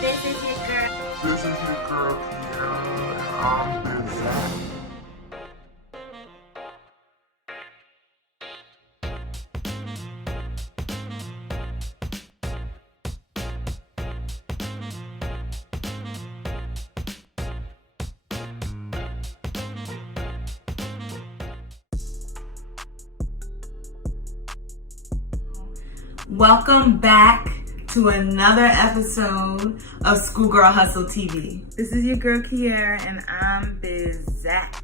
This is your girl. This is your girl, Kiara, and I'm busy. Welcome back to another episode of Schoolgirl Hustle TV. This is your girl Kiara and I'm Bizak.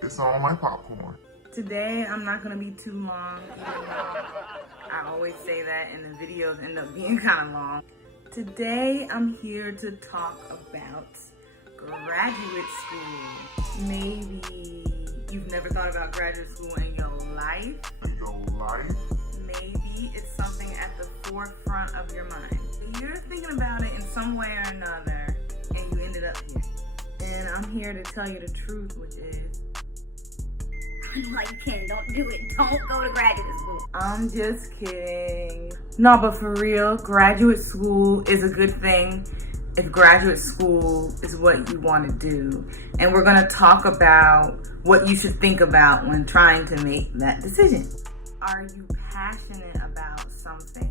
It's all my popcorn. Today I'm not going to be too long. I always say that and the videos end up being kind of long. Today I'm here to talk about graduate school. Maybe you've never thought about graduate school in your life. In your life? Maybe it's something at the forefront of your mind. You're thinking about it in some way or another, and you ended up here. And I'm here to tell you the truth, which is... No, you can't. Don't do it. Don't go to graduate school. I'm just kidding. No, but for real, graduate school is a good thing if graduate school is what you want to do. And we're going to talk about what you should think about when trying to make that decision. Are you passionate about something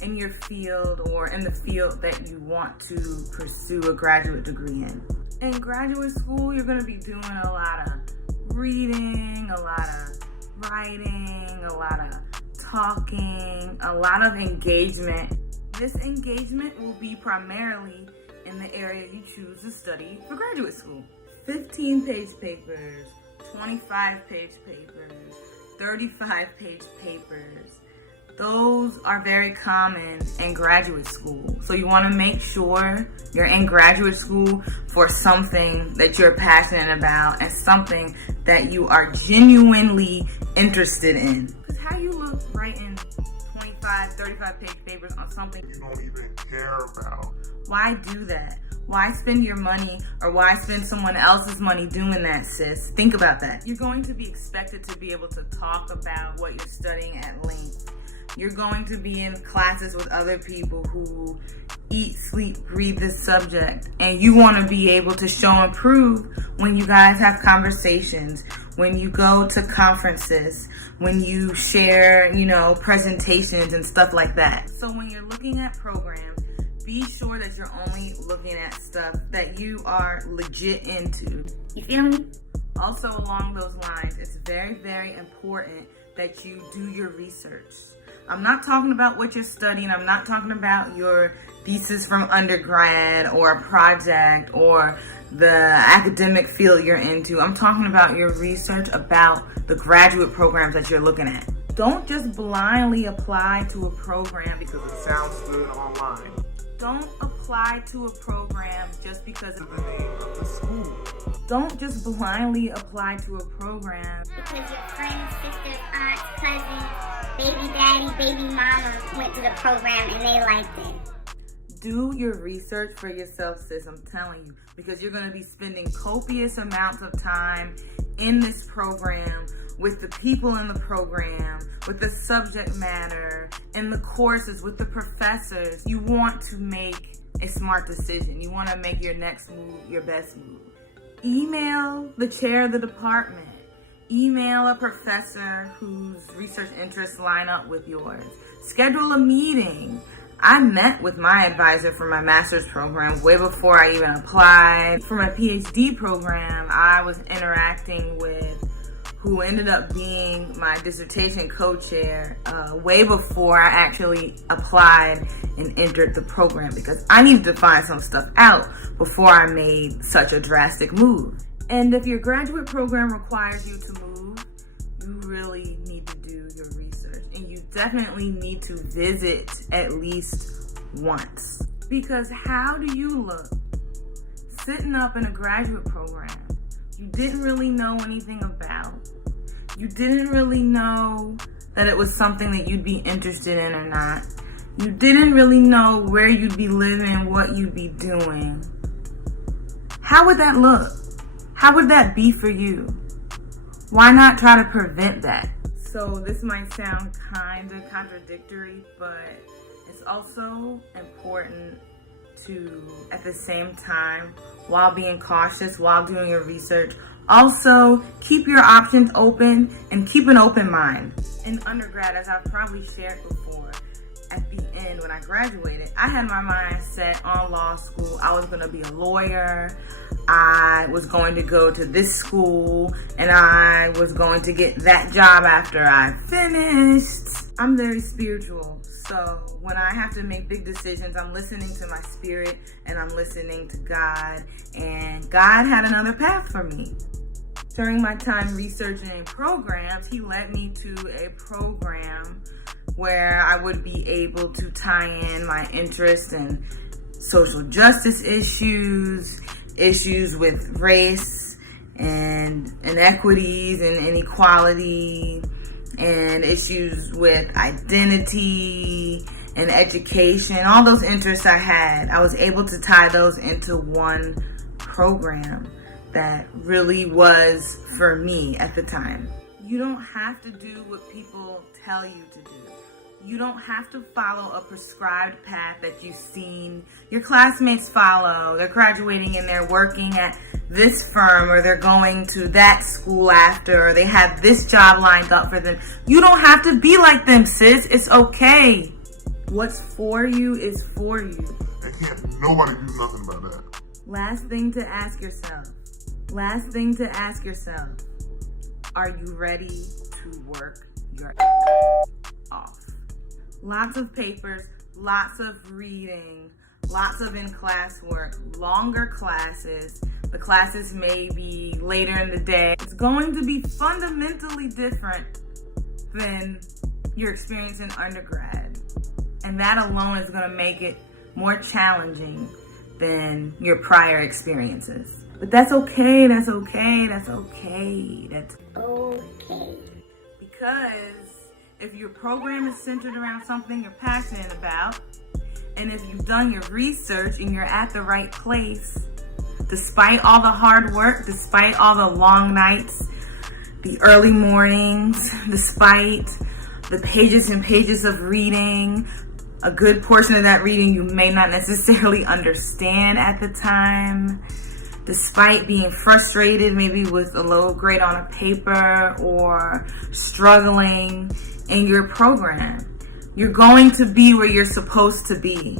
in your field or in the field that you want to pursue a graduate degree in? In graduate school, you're going to be doing a lot of reading, a lot of writing, a lot of talking, a lot of engagement. This engagement will be primarily in the area you choose to study for graduate school. 15-page papers, 25-page papers, 35-page papers. Those are very common in graduate school. So you want to make sure you're in graduate school for something that you're passionate about and something that you are genuinely interested in. Because how you look writing 25, 35-page papers on something You don't even care about. Why do that? Why spend your money or why spend someone else's money doing that, sis? Think about that. You're going to be expected to be able to talk about what you're studying at length. You're going to be in classes with other people who eat, sleep, breathe this subject. And you want to be able to show and prove when you guys have conversations, when you go to conferences, when you share, presentations and stuff like that. So when you're looking at programs, be sure that you're only looking at stuff that you are legit into. You feel me? Also, along those lines, it's very, very important that you do your research. I'm not talking about what you're studying. I'm not talking about your thesis from undergrad or a project or the academic field you're into. I'm talking about your research about the graduate programs that you're looking at. Don't just blindly apply to a program because It sounds good online. Don't apply to a program just because To the name of the school. Don't just blindly apply to a program. Because your friends, sisters, aunts, cousins, baby daddy, baby mama went to the program and they liked it. Do your research for yourself, sis, I'm telling you. Because you're going to be spending copious amounts of time in this program with the people in the program, with the subject matter, in the courses, with the professors. You want to make a smart decision. You want to make your next move your best move. Email the chair of the department. Email a professor whose research interests line up with yours. Schedule a meeting. I met with my advisor for my master's program way before I even applied. For my PhD program, I was interacting with who ended up being my dissertation co-chair way before I actually applied and entered the program because I needed to find some stuff out before I made such a drastic move. And if your graduate program requires you to move, you really need to do your research. And you definitely need to visit at least once. Because how do you look sitting up in a graduate program you didn't really know anything about? You didn't really know that it was something that you'd be interested in or not. You didn't really know where you'd be living and what you'd be doing. How would that look? How would that be for you? Why not try to prevent that? So this might sound kind of contradictory, but it's also important to, at the same time, while being cautious, while doing your research, also keep your options open and keep an open mind. In undergrad, as I've probably shared before, at the end when I graduated, I had my mind set on law school. I was going to be a lawyer. I was going to go to this school and I was going to get that job after I finished. I'm very spiritual, so when I have to make big decisions, I'm listening to my spirit and I'm listening to God, and God had another path for me. During my time researching programs, He led me to a program where I would be able to tie in my interest in social justice issues, issues with race and inequities and inequality, and issues with identity and education. All those interests I had, I was able to tie those into one program that really was for me at the time. You don't have to do what people tell you to do. You don't have to follow a prescribed path that you've seen your classmates follow. They're graduating and they're working at this firm, or they're going to that school after, or they have this job lined up for them. You don't have to be like them, sis. It's okay. What's for you is for you. And can't nobody do nothing about that. Last thing to ask yourself. Last thing to ask yourself. Are you ready to work your off? Lots of papers, lots of reading, lots of in-class work, longer classes. The classes may be later in the day. It's going to be fundamentally different than your experience in undergrad. And that alone is going to make it more challenging than your prior experiences. But that's okay, that's okay, that's okay, that's Okay. because if your program is centered around something you're passionate about, and if you've done your research and you're at the right place, despite all the hard work, despite all the long nights, the early mornings, despite the pages and pages of reading, a good portion of that reading you may not necessarily understand at the time, despite being frustrated maybe with a low grade on a paper or struggling in your program, you're going to be where you're supposed to be.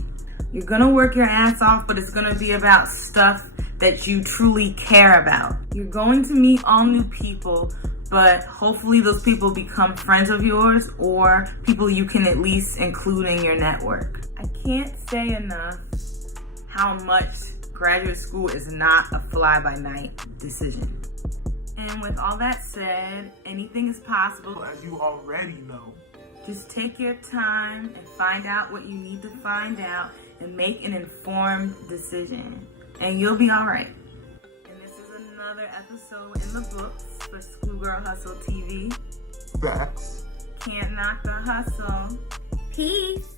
You're going to work your ass off, but it's going to be about stuff that you truly care about. You're going to meet all new people, but hopefully those people become friends of yours or people you can at least include in your network. I can't say enough how much graduate school is not a fly-by-night decision. And with all that said, anything is possible, As you already know. Just take your time and find out what you need to find out and make an informed decision. And you'll be all right. And this is another episode in the books for Schoolgirl Hustle TV. Facts. Can't knock the hustle. Peace.